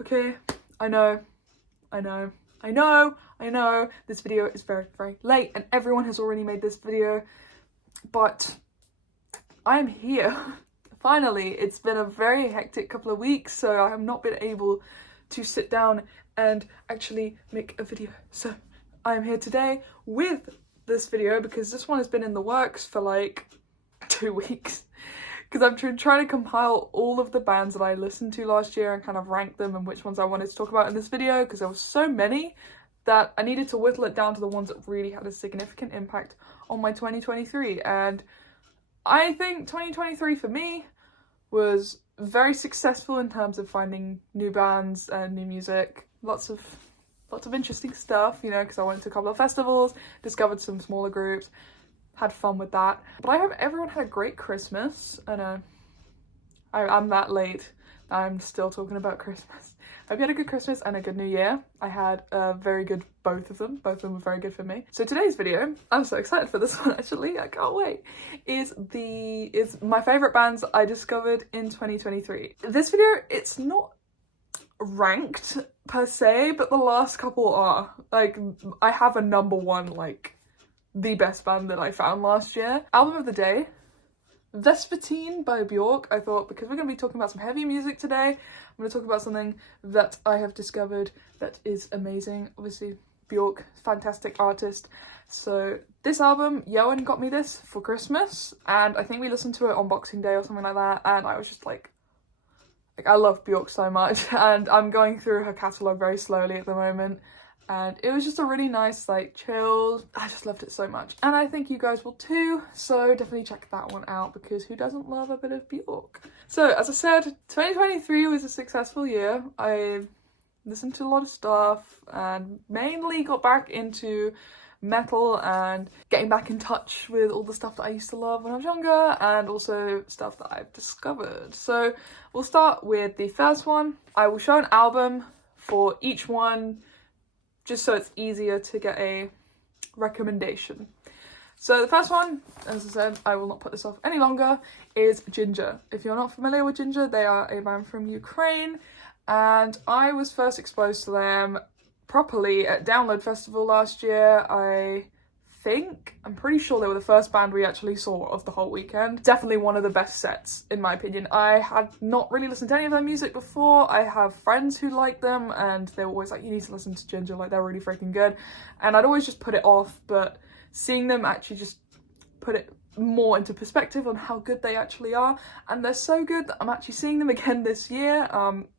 Okay, I know, this video is very, very late and everyone has already made this video, but I'm here. Finally, it's been a very hectic couple of weeks, so I have not been able to sit down and actually make a video. So I am here today with this video because this one has been in the works for like 2 weeks. Because I've been trying to compile all of the bands that I listened to last year and kind of rank them and which ones I wanted to talk about in this video, because there were so many that I needed to whittle it down to the ones that really had a significant impact on my 2023. And I think 2023 for me was very successful in terms of finding new bands and new music. Lots of interesting stuff, you know, because I went to a couple of festivals, discovered some smaller groups, had fun with that. But I hope everyone had a great Christmas. I know I'm that late. I'm still talking about Christmas. I hope you had a good Christmas and a good New Year. I had a very good both of them. Both of them were very good for me. So today's video, I'm so excited for this one actually, I can't wait, is my favourite bands I discovered in 2023. This video, it's not ranked per se, but the last couple are. Like, I have a number one, like, the best band that I found last year. Album of the day, Vespertine by Bjork. I thought, because we're going to be talking about some heavy music today, I'm going to talk about something that I have discovered that is amazing. Obviously, Bjork, fantastic artist. So this album, Johan got me this for Christmas, and I think we listened to it on Boxing Day or something like that, and I was just like I love Bjork so much, and I'm going through her catalogue very slowly at the moment. And it was just a really nice, like, chill. I just loved it so much. And I think you guys will too, so definitely check that one out, because who doesn't love a bit of Bjork? So, as I said, 2023 was a successful year. I listened to a lot of stuff and mainly got back into metal and getting back in touch with all the stuff that I used to love when I was younger, and also stuff that I've discovered. So, we'll start with the first one. I will show an album for each one, just so it's easier to get a recommendation. So the first one, as I said, I will not put this off any longer, is Jinjer. If you're not familiar with Jinjer, they are a band from Ukraine, and I was first exposed to them properly at Download Festival last year. I'm pretty sure they were the first band we actually saw of the whole weekend. Definitely one of the best sets, in my opinion. I had not really listened to any of their music before. I have friends who like them, and they were always like, you need to listen to Jinjer, like, they're really freaking good. And I'd always just put it off, but seeing them actually just put it more into perspective on how good they actually are. And they're so good that I'm actually seeing them again this year.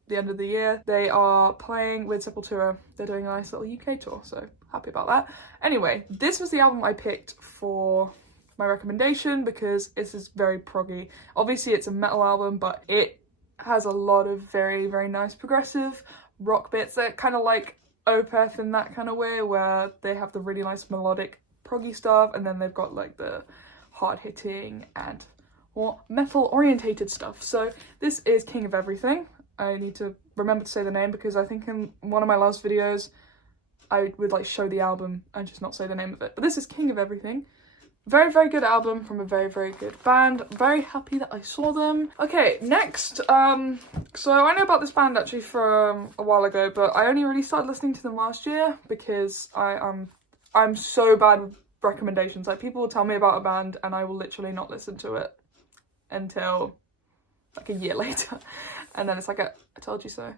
The end of the year, they are playing with Sepultura. They're doing a nice little UK tour, so happy about that. Anyway, this was the album I picked for my recommendation because this is very proggy. Obviously it's a metal album, but it has a lot of very, very nice progressive rock bits. They're kind of like Opeth in that kind of way, where they have the really nice melodic proggy stuff, and then they've got like the hard-hitting and more metal-orientated stuff. So this is King of Everything. I need to remember to say the name, because I think in one of my last videos I would like show the album and just not say the name of it. But this is King of Everything. Very, very good album from a very, very good band. Very happy that I saw them. Okay, next, so I know about this band actually from a while ago, but I only really started listening to them last year because I'm so bad with recommendations. Like, people will tell me about a band and I will literally not listen to it until like a year later. And then it's like, I told you so.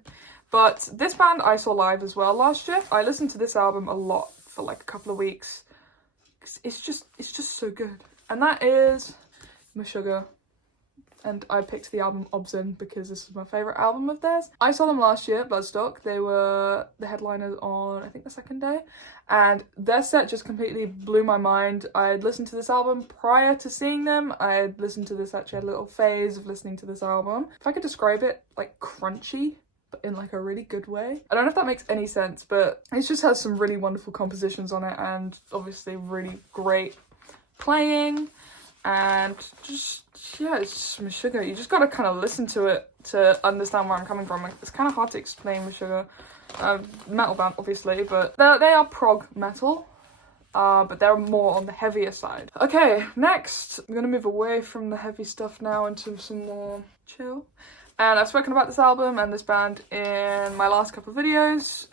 But this band I saw live as well last year. I listened to this album a lot for like a couple of weeks. It's just so good. And that is Meshuggah. And I picked the album Obscene because this is my favourite album of theirs. I saw them last year at Bloodstock. They were the headliners on, I think, the second day. And their set just completely blew my mind. I had listened to this album prior to seeing them. I had listened to this, actually had a little phase of listening to this album. If I could describe it, like crunchy, but in like a really good way. I don't know if that makes any sense, but it just has some really wonderful compositions on it, and obviously really great playing. And just, yeah, it's Meshuggah. You just gotta kind of listen to it to understand where I'm coming from. Like, it's kind of hard to explain Meshuggah. Metal band, obviously, but they are prog metal. But they're more on the heavier side. Okay, next, I'm gonna move away from the heavy stuff now into some more chill. And I've spoken about this album and this band in my last couple of videos.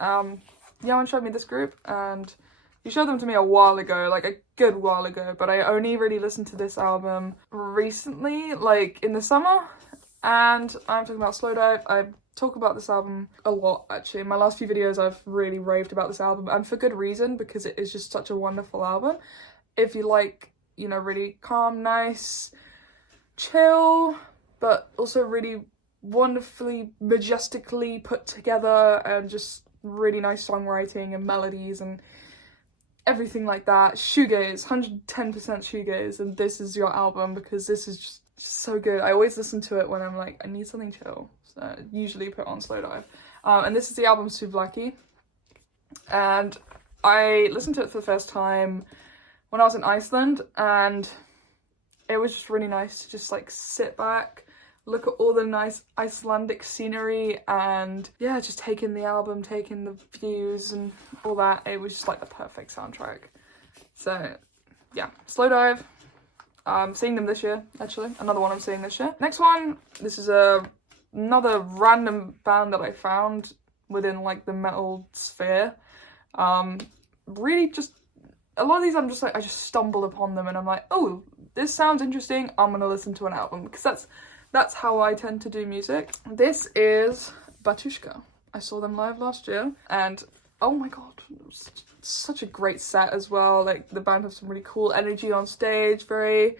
Yaman showed me this group and he showed them to me a while ago, like a good while ago, but I only really listened to this album recently, like in the summer. And I'm talking about Slowdive. I talk about this album a lot, actually. In my last few videos, I've really raved about this album, and for good reason, because it is just such a wonderful album. If you like, you know, really calm, nice, chill, but also really wonderfully, majestically put together, and just really nice songwriting and melodies and everything like that. Shoegaze, 110% shoegaze, and this is your album, because this is just so good. I always listen to it when I'm like, I need something chill. So I usually put on Slowdive. And this is the album Souvlaki. And I listened to it for the first time when I was in Iceland, and it was just really nice to just like sit back, look at all the nice Icelandic scenery, and yeah, just take in the album, take in the views and all that. It was just like the perfect soundtrack. So yeah, Slowdive. I'm seeing them this year, actually. Another one I'm seeing this year. Next one, this is another random band that I found within like the metal sphere. Really just, a lot of these I'm just like, I just stumbled upon them and I'm like, oh, this sounds interesting, I'm gonna listen to an album, because that's how I tend to do music. This is Batushka. I saw them live last year and oh my god, it was such a great set as well. Like the band have some really cool energy on stage, very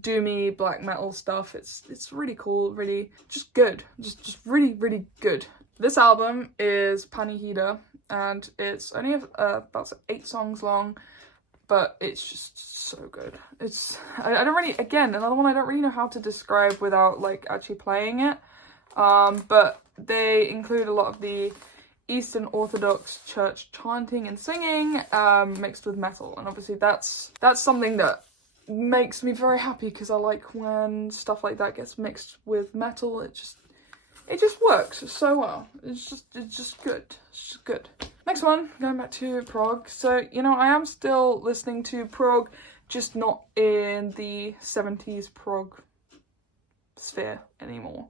doomy black metal stuff. It's really cool, really just good, just really, really good. This album is Panihida, and it's only about 8 songs long, but it's just so good. I don't really, again, another one I don't really know how to describe without like actually playing it. But they include a lot of the Eastern Orthodox church chanting and singing, mixed with metal, and obviously that's something that makes me very happy, because I like when stuff like that gets mixed with metal. It just works so well. It's just good. It's just good. Next one, going back to prog. So, you know, I am still listening to prog, just not in the 70s prog sphere anymore.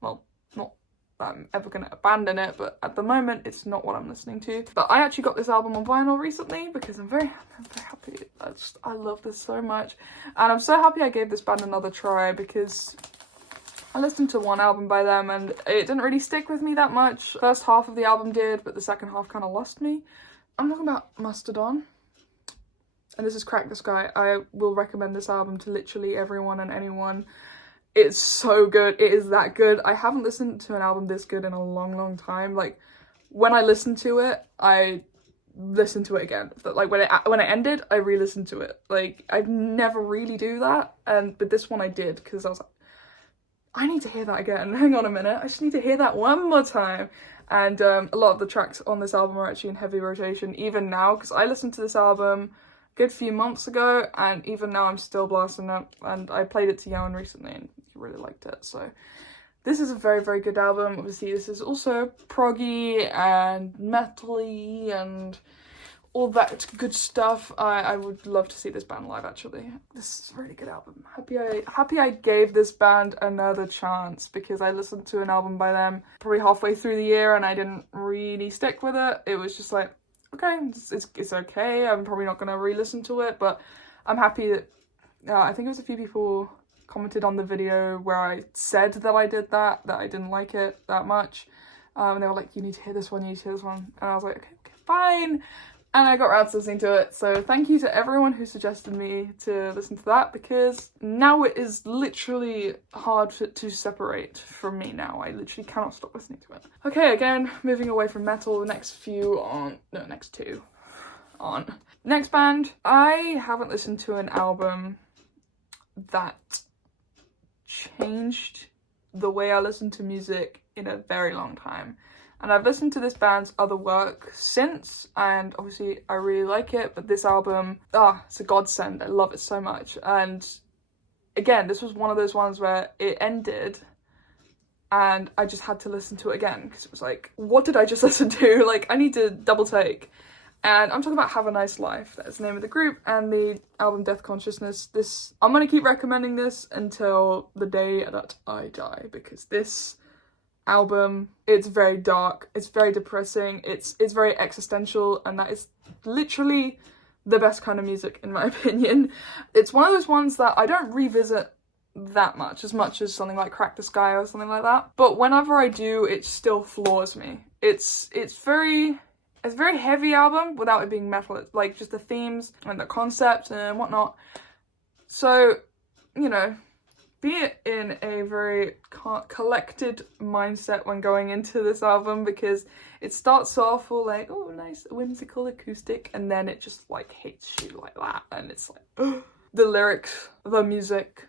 Well, not that I'm ever going to abandon it, but at the moment it's not what I'm listening to. But I actually got this album on vinyl recently because I'm very happy. I love this so much. And I'm so happy I gave this band another try, because I listened to one album by them and it didn't really stick with me that much. First half of the album did, but the second half kind of lost me. I'm talking about Mastodon. And this is Crack the Skye. I will recommend this album to literally everyone and anyone. It's so good. It is that good. I haven't listened to an album this good in a long, long time. Like, when I listen to it, I listen to it again. But like when it ended, I re-listened to it. Like, I'd never really do that. But this one I did, because I was like, I need to hear that again. Hang on a minute. I just need to hear that one more time. And a lot of the tracks on this album are actually in heavy rotation, even now, because I listened to this album a good few months ago, and even now I'm still blasting it. And I played it to Yaman recently, and he really liked it. So this is a very, very good album. Obviously, this is also proggy and metal-y and all that good stuff. I would love to see this band live, actually. This is a really good album. Happy I gave this band another chance, because I listened to an album by them probably halfway through the year and I didn't really stick with it. It was just like, okay, it's okay. I'm probably not going to re-listen to it, but I'm happy that I think it was a few people commented on the video where I said that I did that I didn't like it that much. And they were like, you need to hear this one, you need to hear this one. And I was like, okay, fine. And I got around to listening to it, so thank you to everyone who suggested me to listen to that, because now it is literally hard to separate from me now. I literally cannot stop listening to it. Okay, again, moving away from metal, the next two on. Next band, I haven't listened to an album that changed the way I listen to music in a very long time. And I've listened to this band's other work since, and obviously I really like it, but this album, it's a godsend. I love it so much. And again, this was one of those ones where it ended and I just had to listen to it again, because it was like, what did I just listen to? Like, I need to double take. And I'm talking about Have a Nice Life. That's the name of the group, and the album Death Consciousness. I'm going to keep recommending this until the day that I die, because this album. It's very dark, it's very depressing, it's very existential, and that is literally the best kind of music in my opinion. It's one of those ones that I don't revisit that much as something like Crack the Sky or something like that, but whenever I do, it still floors me. It's very heavy album without it being metal. It's like just the themes and the concept and whatnot. So, you know, be in a very collected mindset when going into this album, because it starts off all like, oh, nice whimsical acoustic, and then it just like hits you like that, and it's like the lyrics, the music,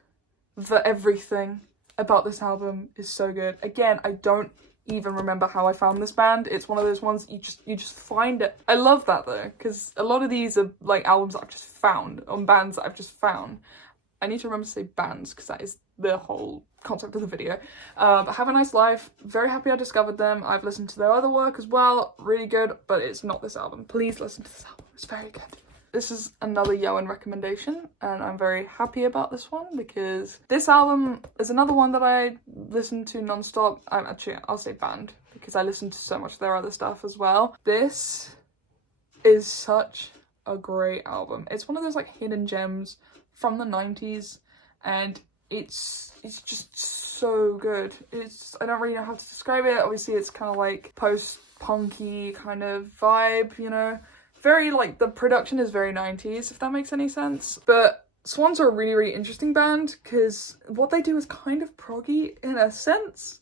the everything about this album is so good. Again, I don't even remember how I found this band. It's one of those ones you just find it. I love that though, because a lot of these are like albums that I've just found on bands that I've just found. I need to remember to say bands because that is the whole concept of the video. But Have a Nice Life, very happy I discovered them. I've listened to their other work as well, really good, but it's not this album. Please listen to this album, it's very good. This is another Yoan recommendation, and I'm very happy about this one because this album is another one that I listen to non-stop. Actually, I'll say band, because I listen to so much of their other stuff as well. This is such a great album. It's one of those like hidden gems from the 90s, and it's just so good. I don't really know how to describe it. Obviously it's kind of like post-punky kind of vibe, you know, very like, the production is very 90s, if that makes any sense. But Swans are a really interesting band because what they do is kind of proggy in a sense,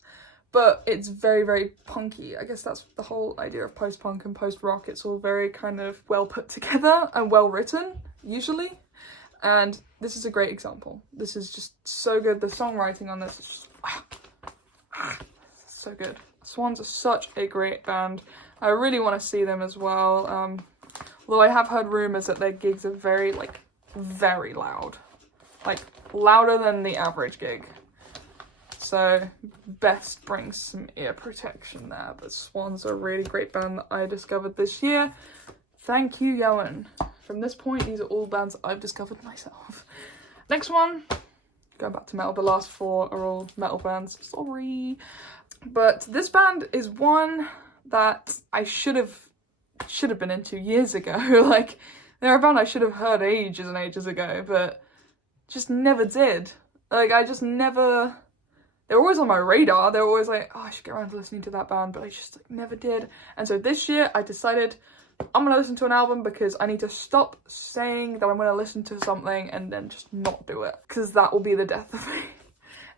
but it's very punky. I guess that's the whole idea of post-punk and post-rock. It's all very kind of well put together and well written usually. And this is a great example. This is just so good. The songwriting on this is just so good. Swans are such a great band. I really want to see them as well. Although I have heard rumours that their gigs are very loud. Like, louder than the average gig. So, best bring some ear protection there. But Swans are a really great band that I discovered this year. Thank you, Yoan. From this point, these are all bands I've discovered myself. Next one, going back to metal, the last four are all metal bands, sorry. But this band is one that I should have been into years ago. Like, they're a band I should have heard ages and ages ago, but just never did. Like, I just never, they were always on my radar. They were always like, oh, I should get around to listening to that band, but I just like, never did. And so this year I decided I'm gonna listen to an album because I need to stop saying that I'm gonna listen to something and then just not do it, because that will be the death of me.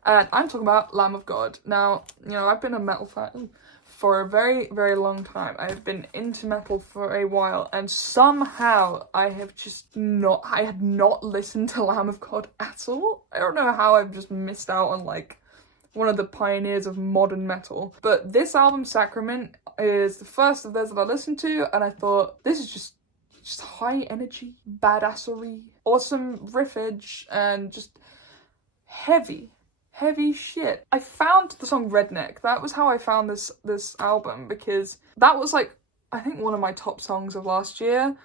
And I'm talking about Lamb of God. Now, you know, I've been a metal fan for a very long time. I've been into metal for a while, and somehow I had not listened to Lamb of God at all. I don't know how I've just missed out on like one of the pioneers of modern metal. But this album, Sacrament, is the first of those that I listened to, and I thought, this is just high energy, badassery, awesome riffage, and just heavy shit. I found the song Redneck. That was how I found this album, because that was like, I think one of my top songs of last year,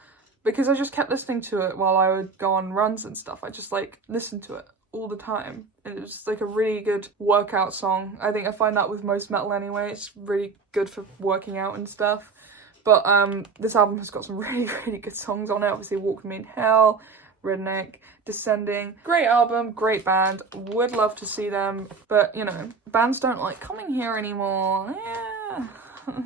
because I just kept listening to it while I would go on runs and stuff. I just like listened to it all the time, and it was just like a really good workout song. I think I find that with most metal anyway. It's really good for working out and stuff. But this album has got some really good songs on it. Obviously Walk With Me in Hell, Redneck, Descending. Great album, great band, would love to see them, but you know, bands don't like coming here anymore. Yeah,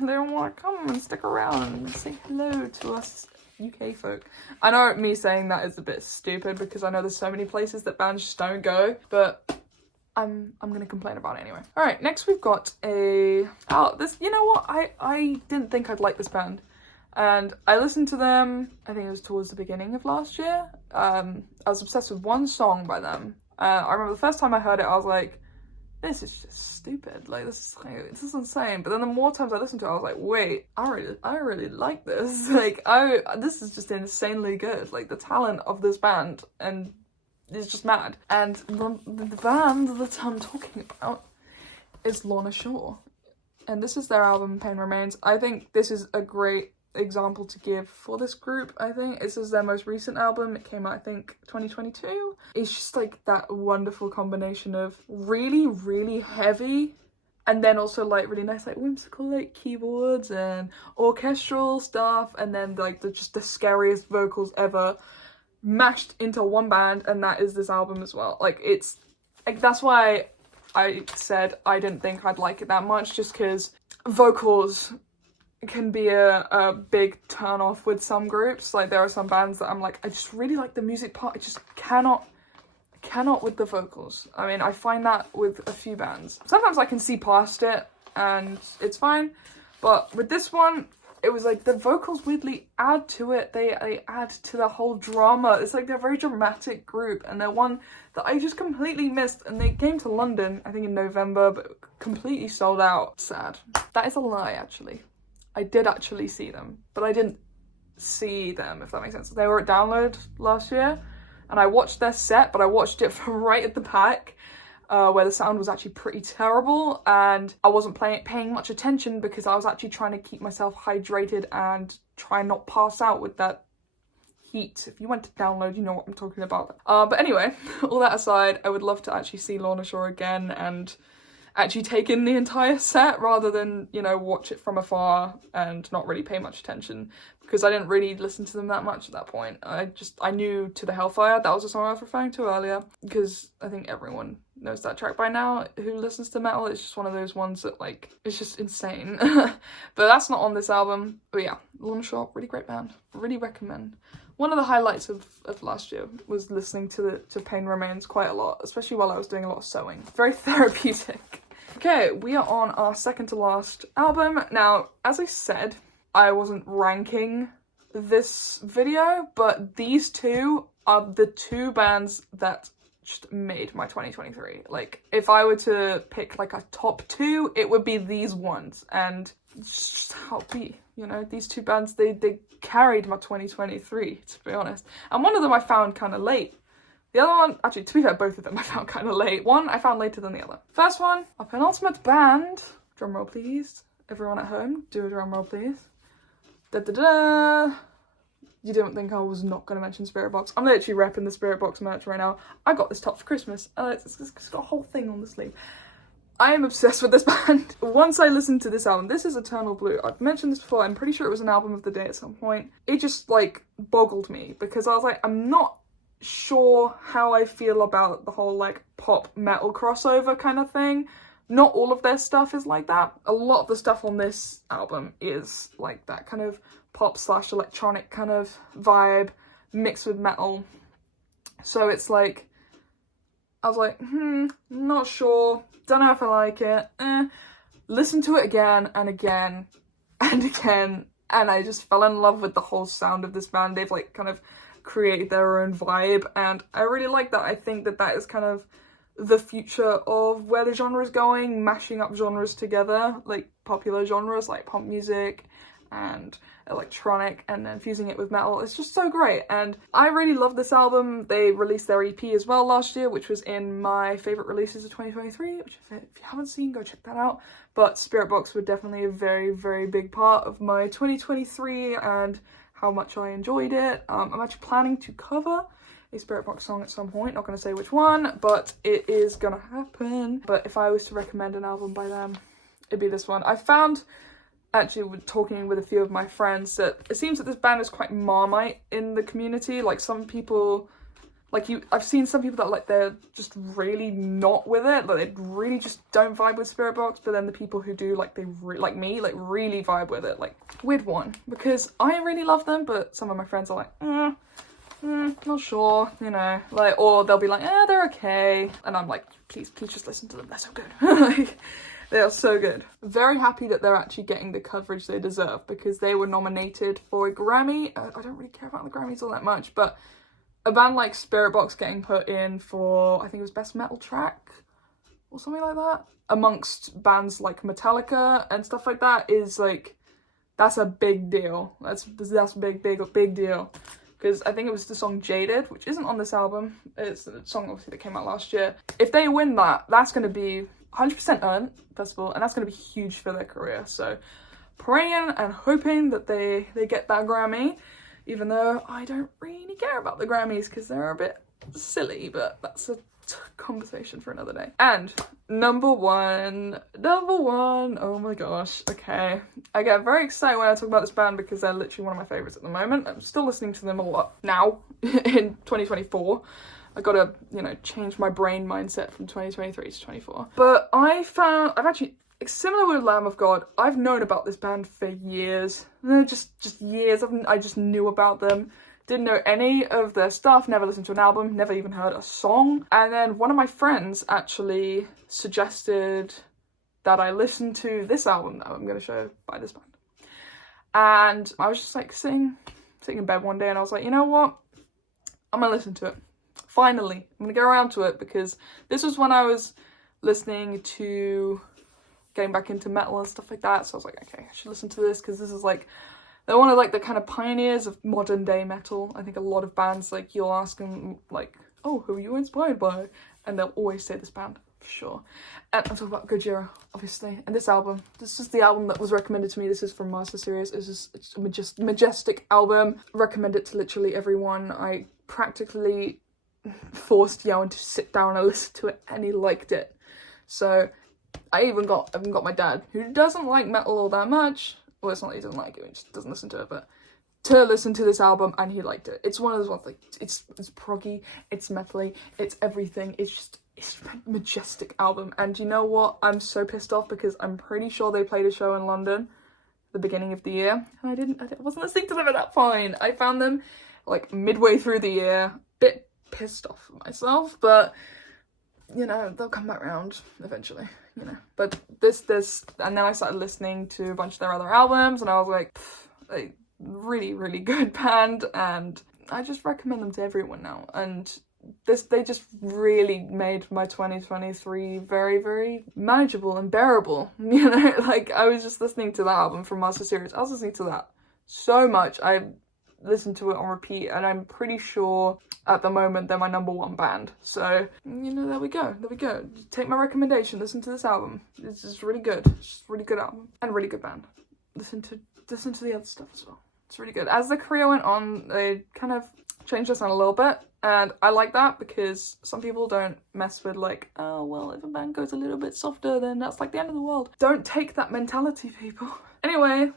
they don't want to come and stick around and say hello to us UK folk. I know me saying that is a bit stupid because I know there's so many places that bands just don't go, but I'm gonna complain about it anyway. Alright, next we've got you know what, I didn't think I'd like this band, and I listened to them, I think it was towards the beginning of last year. I was obsessed with one song by them. I remember the first time I heard it, I was like, this is just stupid, like this is insane. But then the more times I listened to it, I was like, wait, I really like this. Like, this is just insanely good. Like, the talent of this band, and it's just mad. And the band that I'm talking about is Lorna Shore, and this is their album Pain Remains. I think this is a great example to give for this group. I think this is their most recent album. It came out, I think, 2022. It's just like that wonderful combination of really heavy And then also like really nice like whimsical like keyboards and orchestral stuff, and then like just the scariest vocals ever mashed into one band, and that is this album as well. Like it's like, that's why I said I didn't think I'd like it that much, just because vocals can be a big turn off with some groups. Like there are some bands that I'm like, I just really like the music part, I just cannot with the vocals. I mean, I find that with a few bands. Sometimes I can see past it and it's fine, but with this one, it was like the vocals weirdly add to it. They add to the whole drama. It's like they're a very dramatic group, and they're one that I just completely missed. And they came to London, I think in November, but completely sold out. Sad. That is a lie, actually. I did actually see them, but I didn't see them, if that makes sense. They were at Download last year, and I watched their set, but I watched it from right at the back, where the sound was actually pretty terrible, and I wasn't paying much attention because I was actually trying to keep myself hydrated and try and not pass out with that heat. If you went to Download, you know what I'm talking about. But anyway, all that aside, I would love to actually see Lorna Shore again and actually take in the entire set rather than, you know, watch it from afar and not really pay much attention, because I didn't really listen to them that much at that point. I knew To the Hellfire, that was the song I was referring to earlier, because I think everyone knows that track by now who listens to metal. It's just one of those ones that, like, it's just insane. But that's not on this album. But yeah, Lorna Shore, really great band. Really recommend. One of the highlights of last year was listening to Pain Remains quite a lot, especially while I was doing a lot of sewing. Very therapeutic. Okay, we are on our second to last album. Now, as I said, I wasn't ranking this video, but these two are the two bands that just made my 2023. Like, if I were to pick like a top two, it would be these ones, and just how it be, you know, these two bands, they carried my 2023, to be honest. And one of them I found kind of late. The other one, actually, to be fair, both of them I found kind of late. One I found later than the other. First one, our penultimate band. Drum roll, please. Everyone at home, do a drum roll, please. Da da da. You didn't think I was not going to mention Spirit Box. I'm literally repping the Spirit Box merch right now. I got this top for Christmas. It's got a whole thing on the sleeve. I am obsessed with this band. Once I listened to this album, this is Eternal Blue. I've mentioned this before. I'm pretty sure it was an album of the day at some point. It just, like, boggled me, because I was like, I'm not sure how I feel about the whole like pop metal crossover kind of thing. Not all of their stuff is like that. A lot of the stuff on this album is like that kind of pop / electronic kind of vibe mixed with metal. So it's like, I was like, not sure, don't know if I like it. Listen to it again and again and again, and I just fell in love with the whole sound of this band. They've like kind of create their own vibe, and I really like that. I think that is kind of the future of where the genre is going, mashing up genres together, like popular genres like pop music and electronic, and then fusing it with metal. It's just so great, and I really love this album. They released their EP as well last year, which was in my favourite releases of 2023, which if you haven't seen, go check that out. But Spirit Box were definitely a very, very big part of my 2023 and how much I enjoyed it. I'm actually planning to cover a Spirit Box song at some point, not going to say which one, but it is going to happen. But if I was to recommend an album by them, it'd be this one. I found, actually talking with a few of my friends, that it seems that this band is quite Marmite in the community. Like some people, I've seen some people that like they're just really not with it, like they really just don't vibe with Spirit Box, but then the people who do, like they like me, like really vibe with it. Like weird one, because I really love them, but some of my friends are like, not sure, you know, like, or they'll be like, they're okay, and I'm like, please just listen to them, they're so good. Like, they are so good. Very happy that they're actually getting the coverage they deserve, because they were nominated for a Grammy. I don't really care about the Grammys all that much, but a band like Spirit Box getting put in for, I think it was Best Metal Track or something like that, amongst bands like Metallica and stuff like that, is like, that's a big deal. That's a big deal. Because I think it was the song Jaded, which isn't on this album. It's a song obviously that came out last year. If they win that, that's going to be 100% earned, first of all, and that's going to be huge for their career. So praying and hoping that they get that Grammy, even though I don't really care about the Grammys because they're a bit silly, but that's a conversation for another day. And number one, oh my gosh, okay. I get very excited when I talk about this band because they're literally one of my favourites at the moment. I'm still listening to them a lot now, in 2024. I gotta, you know, change my brain mindset from 2023 to 24. But I've actually, similar with Lamb of God, I've known about this band for years. Just years. I just knew about them. Didn't know any of their stuff, never listened to an album, never even heard a song. And then one of my friends actually suggested that I listen to this album that I'm going to show by this band. And I was just like sitting in bed one day and I was like, you know what? I'm going to listen to it. Finally, I'm going to get around to it because this was when I was listening to getting back into metal and stuff like that. So I was like, okay, I should listen to this because this is like, they're one of like the kind of pioneers of modern day metal. I think a lot of bands, like, you'll ask them like, oh, who are you inspired by? And they'll always say this band, for sure. And I'm talking about Gojira, obviously. And this album, this is the album that was recommended to me. This is from Master Series. It's a majestic album. Recommend it to literally everyone. I practically forced Yowan to sit down and listen to it, and he liked it. So I even got my dad, who doesn't like metal all that much. Well, it's not that he doesn't like it, he just doesn't listen to it, but to listen to this album, and he liked it. It's one of those ones, like, it's proggy, it's metally, it's everything. It's a majestic album. And you know what? I'm so pissed off because I'm pretty sure they played a show in London at the beginning of the year, and I wasn't listening to them at that point. I found them like midway through the year, bit pissed off at myself, but you know, they'll come back round eventually, you know. But this, and then I started listening to a bunch of their other albums, and I was like, really, really good band, and I just recommend them to everyone now. And they just really made my 2023 very, very manageable and bearable, you know. Like, I was just listening to that album from Master Series. I was listening to that so much. I listened to it on repeat, and I'm pretty sure at the moment they're my number one band. So, you know, there we go. Take my recommendation, listen to this album. It's just really good. It's just a really good album and a really good band. Listen to the other stuff as well. It's really good. As the career went on, they kind of changed their sound a little bit, and I like that because some people don't mess with like, oh well, if a band goes a little bit softer, then that's like the end of the world. Don't take that mentality, people. Anyway,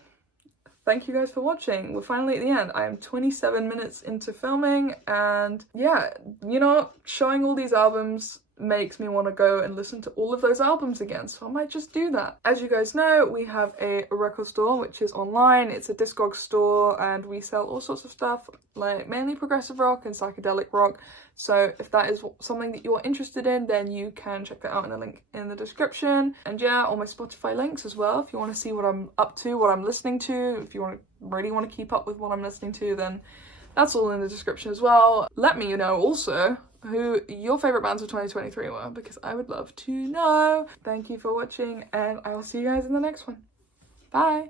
thank you guys for watching. We're finally at the end. I am 27 minutes into filming, and yeah, you know, showing all these albums makes me want to go and listen to all of those albums again, so I might just do that. As you guys know, we have a record store which is online. It's a Discogs store, and we sell all sorts of stuff, like mainly progressive rock and psychedelic rock. So if that is something that you're interested in, then you can check that out in the link in the description. And yeah, all my Spotify links as well. If you want to see what I'm up to, what I'm listening to, if you really want to keep up with what I'm listening to, then that's all in the description as well. Let me know also who your favourite bands of 2023 were, because I would love to know. Thank you for watching, and I will see you guys in the next one. Bye!